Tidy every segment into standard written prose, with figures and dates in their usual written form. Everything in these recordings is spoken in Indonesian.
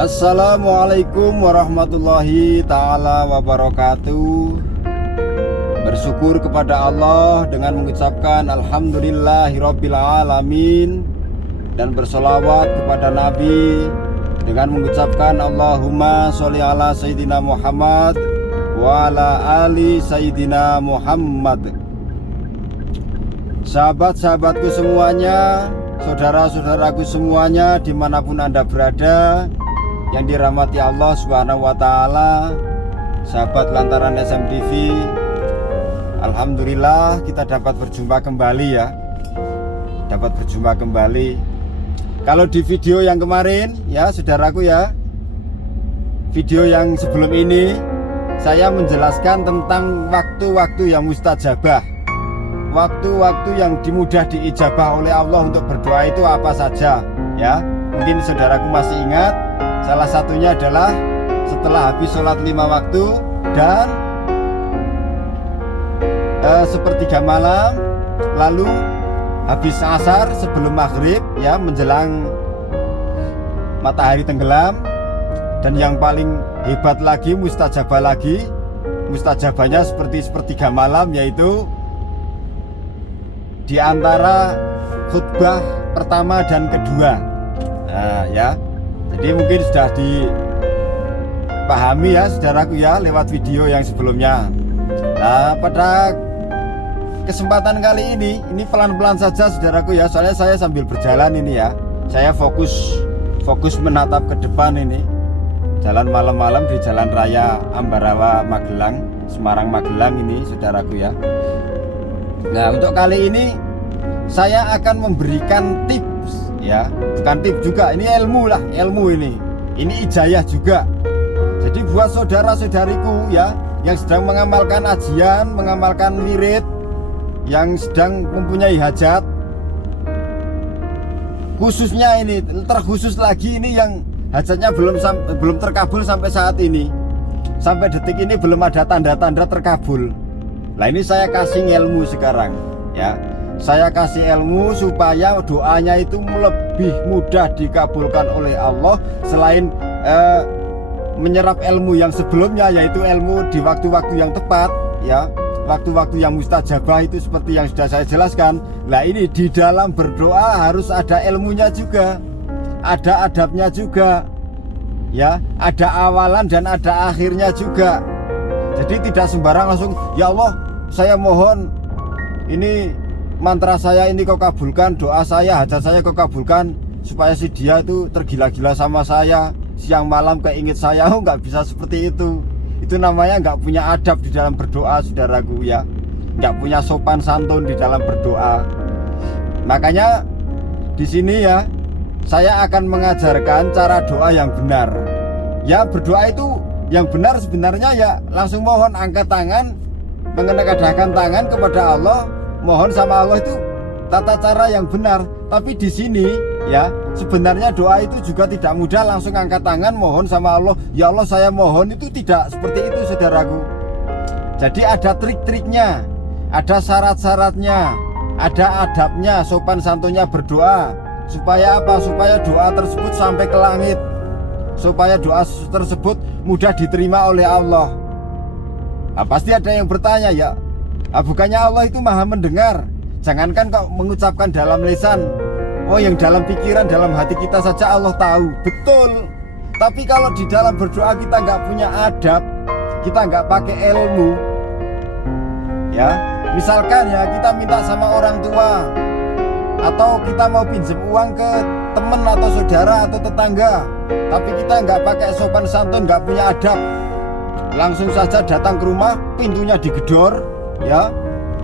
Assalamualaikum warahmatullahi ta'ala wabarakatuh. Bersyukur kepada Allah dengan mengucapkan Alhamdulillahirabbil alamin, dan bersolawat kepada Nabi dengan mengucapkan Allahumma sholli ala Sayyidina Muhammad wa ala ali Sayyidina Muhammad. Sahabat-sahabatku semuanya, saudara-saudaraku semuanya, dimanapun Anda berada, yang dirahmati Allah Subhanahu wa Ta'ala, sahabat lantaran SMTV, alhamdulillah kita dapat berjumpa kembali ya. Dapat berjumpa kembali. Kalau di video yang kemarin ya saudaraku ya, video yang sebelum ini saya menjelaskan tentang waktu-waktu yang mustajabah, waktu-waktu yang dimudah diijabah oleh Allah untuk berdoa itu apa saja ya. Mungkin saudaraku masih ingat. Salah satunya adalah setelah habis sholat 5 waktu dan sepertiga malam, lalu habis asar sebelum maghrib ya, menjelang matahari tenggelam. Dan yang paling hebat lagi, mustajabah lagi, mustajabahnya seperti sepertiga malam, yaitu di antara khutbah pertama dan kedua. Nah ya, jadi mungkin sudah dipahami ya saudaraku ya lewat video yang sebelumnya. Nah pada kesempatan kali ini pelan-pelan saja saudaraku ya, soalnya saya sambil berjalan ini ya. Saya fokus menatap ke depan ini. Jalan malam-malam di Jalan Raya Ambarawa Magelang, Semarang Magelang ini saudaraku ya. Nah untuk kali ini saya akan memberikan tips ya, bukan tips juga, ini ilmu lah, ilmu ini ijayah juga. Jadi buat saudara-saudariku ya, yang sedang mengamalkan ajian, mengamalkan wirid, yang sedang mempunyai hajat, khususnya ini, terkhusus lagi ini yang hajatnya belum terkabul sampai saat ini, sampai detik ini belum ada tanda-tanda terkabul. Nah ini saya kasih ilmu sekarang ya. Saya kasih ilmu supaya doanya itu lebih mudah dikabulkan oleh Allah. Selain menyerap ilmu yang sebelumnya, yaitu ilmu di waktu-waktu yang tepat ya, waktu-waktu yang mustajabah itu seperti yang sudah saya jelaskan. Nah ini di dalam berdoa harus ada ilmunya juga, ada adabnya juga ya, ada awalan dan ada akhirnya juga. Jadi tidak sembarang langsung, ya Allah saya mohon ini mantra saya ini kau kabulkan, doa saya, hajat saya kau kabulkan, supaya si dia itu tergila-gila sama saya, siang malam keinget saya. Oh nggak bisa seperti itu. Itu namanya nggak punya adab di dalam berdoa saudaraku ya, nggak punya sopan santun di dalam berdoa. Makanya di sini ya saya akan mengajarkan cara doa yang benar. Ya berdoa itu yang benar sebenarnya ya langsung mohon, angkat tangan, mengenadahkan tangan kepada Allah, mohon sama Allah, itu tata cara yang benar. Tapi di sini ya sebenarnya doa itu juga tidak mudah langsung angkat tangan mohon sama Allah, ya Allah saya mohon, itu tidak seperti itu saudaraku. Jadi ada trik-triknya, ada syarat-syaratnya, ada adabnya, sopan santunnya berdoa. Supaya apa? Supaya doa tersebut sampai ke langit, supaya doa tersebut mudah diterima oleh Allah. Nah, pasti ada yang bertanya ya, bukannya Allah itu maha mendengar? Jangankan kau mengucapkan dalam lisan, oh yang dalam pikiran, dalam hati kita saja Allah tahu. Betul. Tapi kalau di dalam berdoa kita nggak punya adab, kita nggak pakai ilmu ya, misalkan ya kita minta sama orang tua, atau kita mau pinjam uang ke teman atau saudara atau tetangga, tapi kita nggak pakai sopan santun, nggak punya adab, langsung saja datang ke rumah, pintunya digedor ya,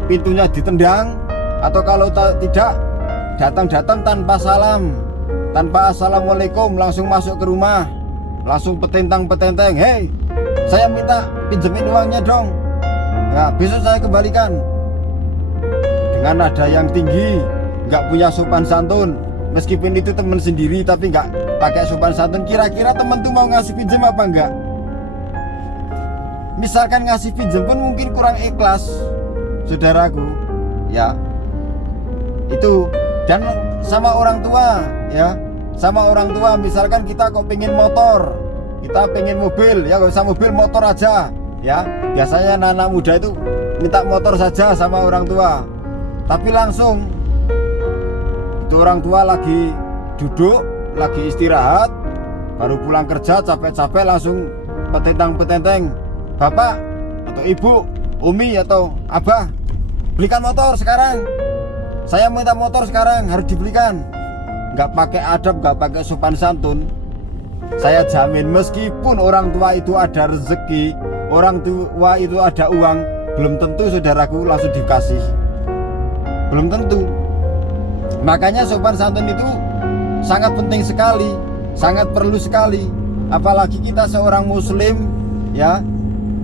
pintunya ditendang, atau kalau tidak datang tanpa salam, tanpa assalamualaikum, langsung masuk ke rumah, langsung petentang-petenteng, hei saya minta pinjemin uangnya dong ya, besok saya kembalikan, dengan nada yang tinggi, nggak punya sopan santun. Meskipun itu teman sendiri tapi nggak pakai sopan santun, kira-kira teman tuh mau ngasih pinjam apa enggak? Misalkan ngasih pinjam pun mungkin kurang ikhlas saudaraku ya. Itu dan sama orang tua ya, sama orang tua. Misalkan kita kok pengen motor, kita pengen mobil, ya gak usah mobil, motor aja ya. Biasanya anak-anak muda itu minta motor saja sama orang tua. Tapi langsung itu orang tua lagi duduk, lagi istirahat, baru pulang kerja capek-capek, langsung petentang-petenteng, bapak atau ibu, umi atau abah, belikan motor sekarang, saya minta motor sekarang, harus dibelikan. Nggak pakai adab, nggak pakai sopan santun, saya jamin meskipun orang tua itu ada rezeki, orang tua itu ada uang, belum tentu saudaraku langsung dikasih, belum tentu. Makanya sopan santun itu sangat penting sekali, sangat perlu sekali. Apalagi kita seorang muslim ya,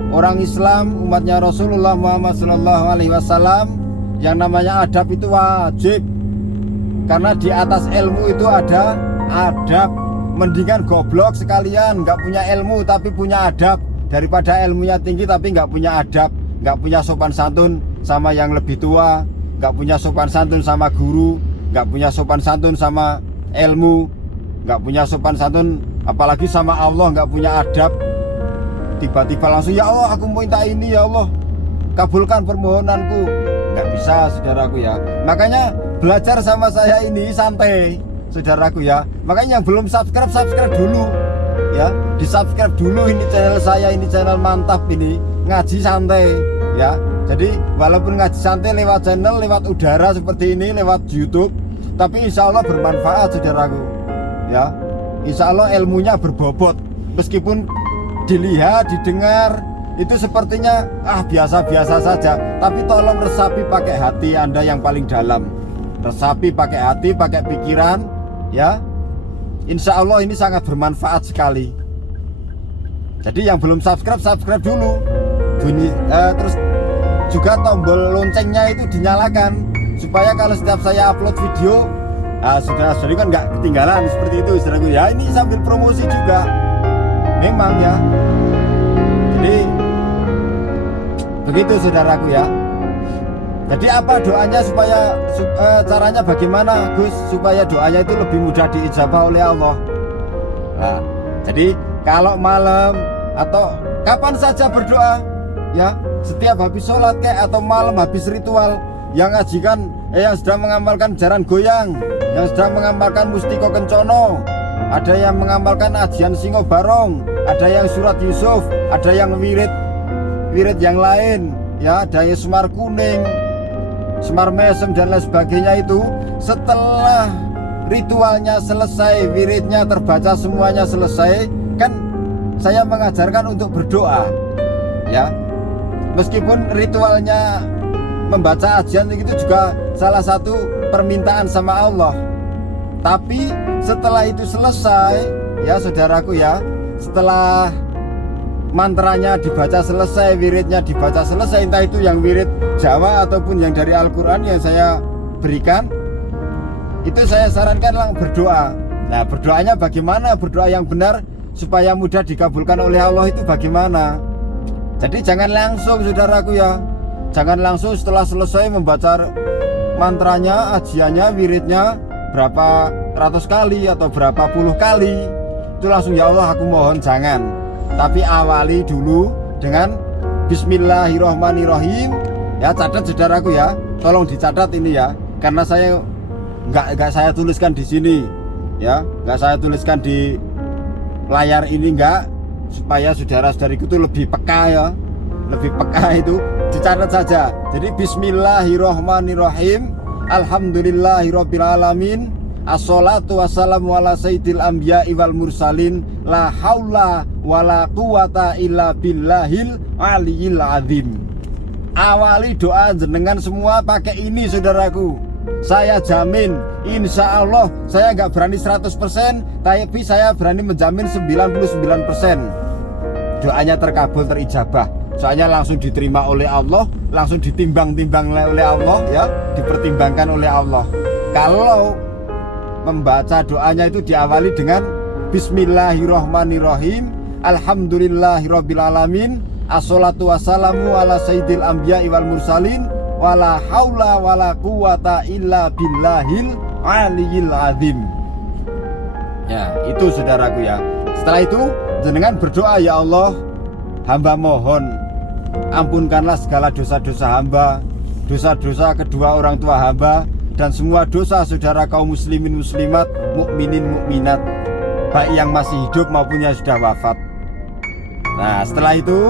orang Islam, umatnya Rasulullah Muhammad SAW, yang namanya adab itu wajib. Karena di atas ilmu itu ada adab. Mendingan goblok sekalian, nggak punya ilmu tapi punya adab, daripada ilmunya tinggi tapi nggak punya adab, nggak punya sopan santun sama yang lebih tua, nggak punya sopan santun sama guru, nggak punya sopan santun sama ilmu, nggak punya sopan santun apalagi sama Allah, nggak punya adab. Tiba-tiba langsung, ya Allah aku minta ini, ya Allah kabulkan permohonanku. Nggak bisa saudaraku ya. Makanya belajar sama saya ini santai saudaraku ya. Makanya yang belum subscribe, subscribe dulu ya. Di subscribe dulu ini channel saya, ini channel mantap ini, ngaji santai ya. Jadi walaupun ngaji santai lewat channel, lewat udara seperti ini, lewat YouTube, tapi insya Allah bermanfaat saudaraku ya. Insya Allah ilmunya berbobot. Meskipun dilihat, didengar itu sepertinya biasa-biasa saja, tapi tolong resapi pakai hati Anda yang paling dalam. Resapi pakai hati, pakai pikiran ya. Insya Allah ini sangat bermanfaat sekali. Jadi yang belum subscribe, subscribe dulu. Terus juga tombol loncengnya itu dinyalakan, supaya kalau setiap saya upload video, saudara-saudari kan nggak ketinggalan seperti itu saudaraku ya. Ini sambil promosi juga memang ya. Jadi begitu saudaraku ya. Jadi apa doanya supaya caranya bagaimana Gus supaya doanya itu lebih mudah diijabah oleh Allah? Nah, jadi kalau malam atau kapan saja berdoa ya, setiap habis sholat kayak atau malam habis ritual, yang ngajikan yang sedang mengamalkan jaran goyang, yang sedang mengamalkan mustiko kencono, ada yang mengamalkan ajian singo barong, ada yang surat Yusuf, ada yang wirid yang lain ya, ada yang semar kuning, semar mesem dan lain sebagainya. Itu setelah ritualnya selesai, wiridnya terbaca semuanya selesai, kan saya mengajarkan untuk berdoa ya. Meskipun ritualnya membaca ajian itu juga salah satu permintaan sama Allah, tapi setelah itu selesai ya saudaraku ya, setelah mantranya dibaca selesai, wiridnya dibaca selesai, entah itu yang wirid Jawa ataupun yang dari Al-Quran yang saya berikan, itu saya sarankan langsung berdoa. Nah berdoanya bagaimana? Berdoa yang benar supaya mudah dikabulkan oleh Allah itu bagaimana? Jadi jangan langsung saudaraku ya, jangan langsung setelah selesai membaca mantranya, ajiannya, wiridnya berapa ratus kali atau berapa puluh kali itu langsung ya Allah aku mohon, jangan. Tapi awali dulu dengan Bismillahirrohmanirrohim ya. Catat saudaraku ya, tolong dicatat ini ya, karena saya nggak saya tuliskan di sini ya, nggak saya tuliskan di layar ini, nggak, supaya saudara-saudariku itu lebih peka ya, lebih peka itu dicatat saja. Jadi Bismillahirrohmanirrohim, Alhamdulillahirobbilalamin, Assolatu wassalamu ala sayyidil anbiya'i wal mursalin, la haula wala quwata illa billahil aliyil azim. Awali doa jenengan semua pakai ini saudaraku. Saya jamin, insya Allah saya nggak berani 100%, tapi saya berani menjamin 99%. Doanya terkabul, terijabah. Soalnya langsung diterima oleh Allah, langsung ditimbang-timbang oleh Allah ya, dipertimbangkan oleh Allah. Kalau membaca doanya itu diawali dengan Bismillahirrohmanirrohim, Alhamdulillahirobbilalamin, Assolatu wassalamu ala sayyidil anbiya'i wal mursalin, wala haula wala quwata illa billahil aliyil azim. Ya, itu saudaraku ya. Setelah itu jenengan berdoa, ya Allah, hamba mohon ampunkanlah segala dosa-dosa hamba, dosa-dosa kedua orang tua hamba, dan semua dosa saudara kaum muslimin muslimat, mukminin mukminat, baik yang masih hidup maupun yang sudah wafat. Nah, setelah itu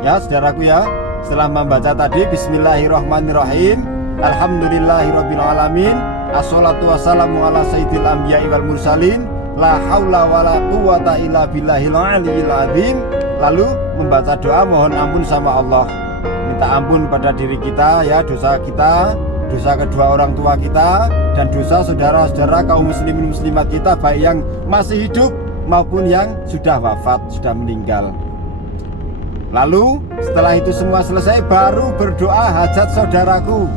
ya saudaraku ya, setelah membaca tadi bismillahirrahmanirrahim, alhamdulillahirabbil alamin, assalatu wassalamu ala sayyidil anbiya'i wal mursalin, la haula wala quwata illa billahil aliyyil azim. Lalu membaca doa mohon ampun sama Allah, minta ampun pada diri kita ya, dosa kita, dosa kedua orang tua kita, dan dosa saudara-saudara kaum muslimin muslimat kita, baik yang masih hidup maupun yang sudah wafat, sudah meninggal. Lalu setelah itu semua selesai, baru berdoa hajat saudaraku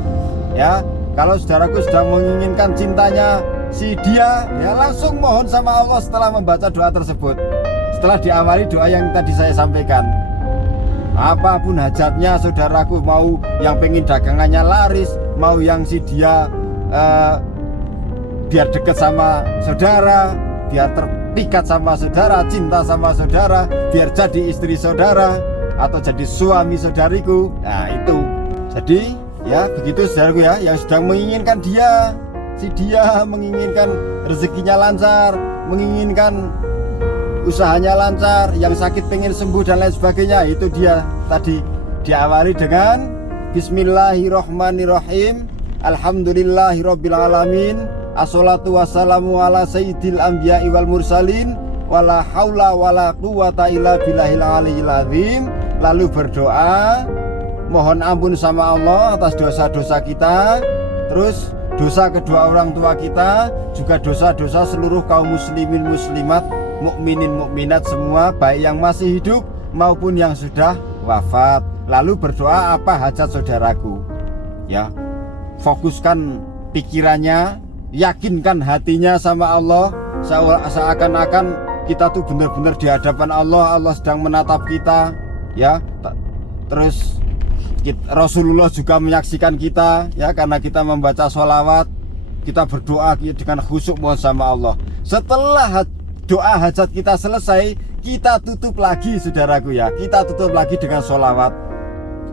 ya. Kalau saudaraku sudah menginginkan cintanya si dia, ya langsung mohon sama Allah setelah membaca doa tersebut. Setelah diawali doa yang tadi saya sampaikan, apapun hajatnya saudaraku, mau yang pengen dagangannya laris, mau yang si dia biar dekat sama saudara, biar terpikat sama saudara, cinta sama saudara, biar jadi istri saudara atau jadi suami saudariku. Nah itu, jadi ya begitu saudaraku ya, yang sedang menginginkan dia, si dia menginginkan rezekinya lancar, menginginkan usahanya lancar, yang sakit pengen sembuh dan lain sebagainya, itu dia tadi diawali dengan bismillahirrahmanirrahim, alhamdulillahirabbil alamin, assalatu wassalamu ala sayyidil anbiya'i wal mursalin, wala haula wala quwata illa billahil aliyyil azim. Lalu berdoa mohon ampun sama Allah atas dosa-dosa kita, terus dosa kedua orang tua kita, juga dosa-dosa seluruh kaum muslimin muslimat, mukminin mukminat semua, baik yang masih hidup maupun yang sudah wafat. Lalu berdoa apa hajat saudaraku ya, fokuskan pikirannya, yakinkan hatinya sama Allah, seakan-akan kita tuh benar-benar di hadapan Allah, Allah sedang menatap kita ya. Terus Rasulullah juga menyaksikan kita ya, karena kita membaca sholawat, kita berdoa dengan khusyuk mohon sama Allah. Setelah doa hajat kita selesai, kita tutup lagi saudaraku ya, kita tutup lagi dengan sholawat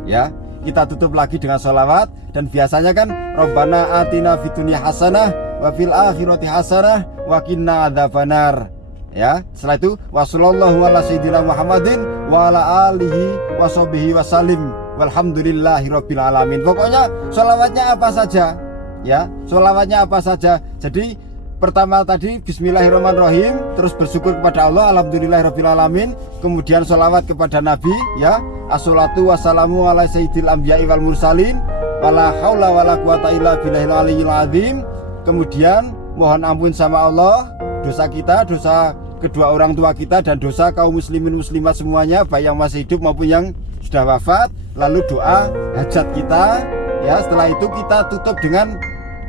ya, kita tutup lagi dengan sholawat. Dan biasanya kan Rabbana atina fid dunya hasanah wa fil akhirati hasanah wa qina adzabannar ya. Setelah itu wassallallahu ala sayyidina Muhammadin wa ala alihi washabihi wasallim walhamdulillahirabbil alamin. Pokoknya sholawatnya apa saja ya, sholawatnya apa saja. Jadi pertama tadi bismillahirrahmanirrahim, terus bersyukur kepada Allah alhamdulillahirabbil alamin, kemudian sholawat kepada Nabi ya, assalatu wassalamu ala sayyidil anbiya'i wal mursalin, wala haula wala quwata illa billahil aliyyil azim. Kemudian mohon ampun sama Allah dosa kita, dosa kedua orang tua kita, dan dosa kaum muslimin muslimat semuanya, baik yang masih hidup maupun yang sudah wafat. Lalu doa hajat kita ya. Setelah itu kita tutup dengan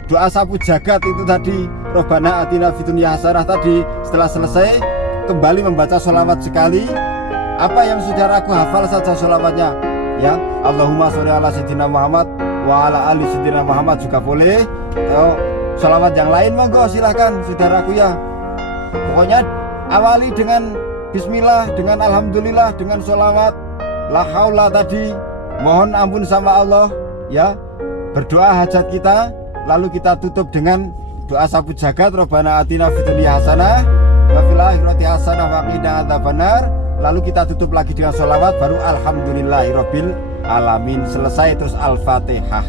doa sapu jagat itu tadi, Rabbana atina fid dunya hasanah tadi. Setelah selesai kembali membaca sholawat sekali. Apa yang saudaraku hafal saja sholawatnya ya, Allahumma sholli ala sayyidina Muhammad wa ala ali sayyidina Muhammad juga boleh. Sholawat yang lain monggo silakan saudaraku ya. Pokoknya awali dengan bismillah, dengan alhamdulillah, dengan sholawat, la haula tadi, mohon ampun sama Allah ya, berdoa hajat kita. Lalu kita tutup dengan doa sapu jagat, Rabbana atina fid dunya hasanah wa fil akhirati hasanah wa qina adzabannar. Lalu kita tutup lagi dengan sholawat, baru alhamdulillahirabbil alamin selesai. Terus al-fatihah,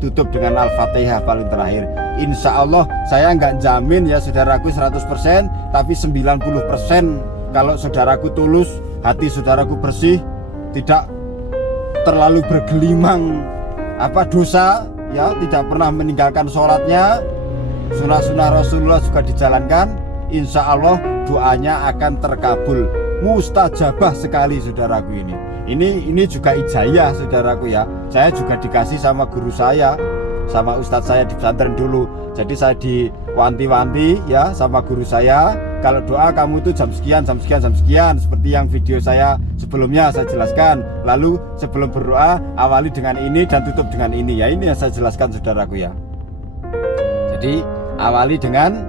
tutup dengan al-fatihah paling terakhir. Insya Allah saya nggak jamin ya saudaraku 100%, tapi 90% kalau saudaraku tulus, hati saudaraku bersih, tidak terlalu bergelimang dosa ya, tidak pernah meninggalkan sholatnya, sunnah-sunnah Rasulullah juga dijalankan, insya Allah doanya akan terkabul, mustajabah sekali saudaraku ini. Ini juga ijazah saudaraku ya. Saya juga dikasih sama guru saya, sama ustadz saya di pesantren dulu. Jadi saya diwanti-wanti ya sama guru saya, kalau doa kamu itu jam sekian, jam sekian, jam sekian, seperti yang video saya sebelumnya saya jelaskan. Lalu sebelum berdoa awali dengan ini dan tutup dengan ini ya. Ini yang saya jelaskan saudaraku ya. Jadi awali dengan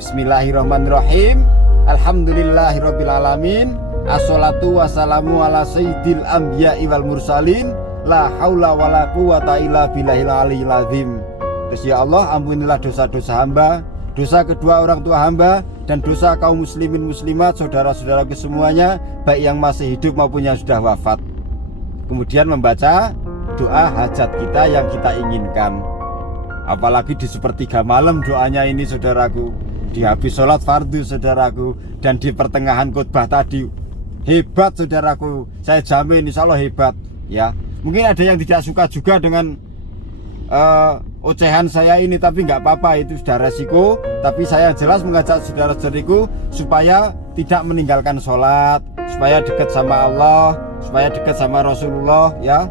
Bismillahirrahmanirrahim. Alhamdulillahirabbil alamin. Assalatu wassalamu ala sayyidil anbiya'i wal mursalin. La haula wala quwata illa billahil aliyil azim. Terus ya Allah, ampunilah dosa-dosa hamba, dosa kedua orang tua hamba, dan dosa kaum muslimin muslimat, saudara-saudaraku semuanya, baik yang masih hidup maupun yang sudah wafat. Kemudian membaca doa hajat kita yang kita inginkan. Apalagi di sepertiga malam doanya ini, saudaraku, di habis sholat fardu, saudaraku, dan di pertengahan khutbah tadi. Hebat, saudaraku, saya jamin insya Allah hebat ya. Mungkin ada yang tidak suka juga dengan ocehan saya ini, tapi nggak apa-apa, itu sudah resiko. Tapi saya jelas mengajak saudara-saudariku supaya tidak meninggalkan sholat, supaya dekat sama Allah, supaya dekat sama Rasulullah ya,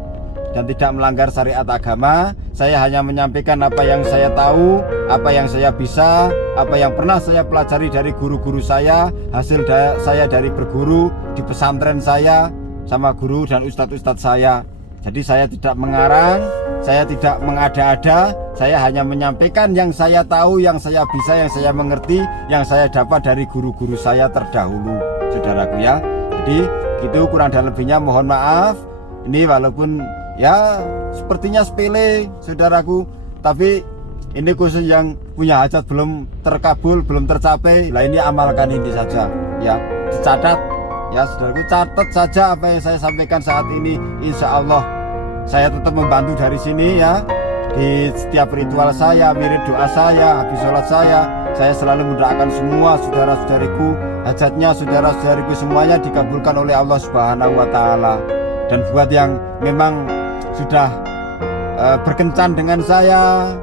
dan tidak melanggar syariat agama. Saya hanya menyampaikan apa yang saya tahu, apa yang saya bisa, apa yang pernah saya pelajari dari guru-guru saya, hasil saya dari berguru di pesantren saya sama guru dan ustadz-ustadz saya. Jadi saya tidak mengarang, saya tidak mengada-ada, saya hanya menyampaikan yang saya tahu, yang saya bisa, yang saya mengerti, yang saya dapat dari guru-guru saya terdahulu, saudaraku ya. Jadi itu kurang dan lebihnya mohon maaf. Ini walaupun ya sepertinya sepele, saudaraku, tapi ini khusus yang punya hajat belum terkabul, belum tercapai. Lah ini amalkan ini saja ya, dicatat ya, saudaraku, catat saja apa yang saya sampaikan saat ini. Insya Allah saya tetap membantu dari sini ya. Di setiap ritual saya, wirid doa saya, habis sholat saya selalu mendoakan semua saudara-saudariku, hajatnya saudara-saudariku semuanya dikabulkan oleh Allah Subhanahu wa Ta'ala. Dan buat yang memang sudah berkencan dengan saya,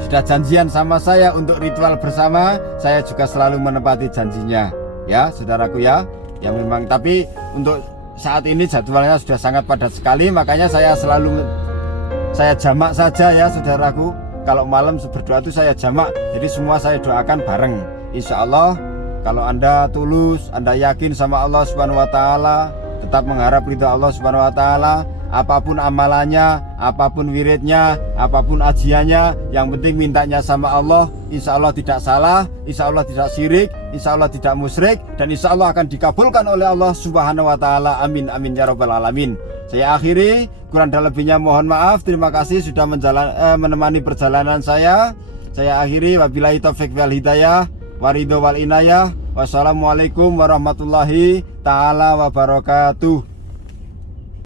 sudah janjian sama saya untuk ritual bersama, saya juga selalu menepati janjinya ya, saudaraku ya. Yang memang, tapi untuk saat ini jadwalnya sudah sangat padat sekali, makanya saya jamak saja ya, saudaraku. Kalau malam berdoa itu saya jamak, jadi semua saya doakan bareng. Insya Allah kalau Anda tulus, Anda yakin sama Allah Subhanahu wa Ta'ala, tetap mengharap ridha Allah Subhanahu wa Ta'ala, apapun amalannya, apapun wiridnya, apapun ajiannya, yang penting mintanya sama Allah, insya Allah tidak salah, insya Allah tidak syirik, insya Allah tidak musyrik, dan insya Allah akan dikabulkan oleh Allah Subhanahu wa Ta'ala. Amin amin ya rabbal alamin. Saya akhiri, kurang dan lebihnya mohon maaf. Terima kasih sudah menemani perjalanan saya. Saya akhiri, wabillahi taufiq wal hidayah, waridho wal inayah. Wassalamualaikum warahmatullahi ta'ala wabarakatuh.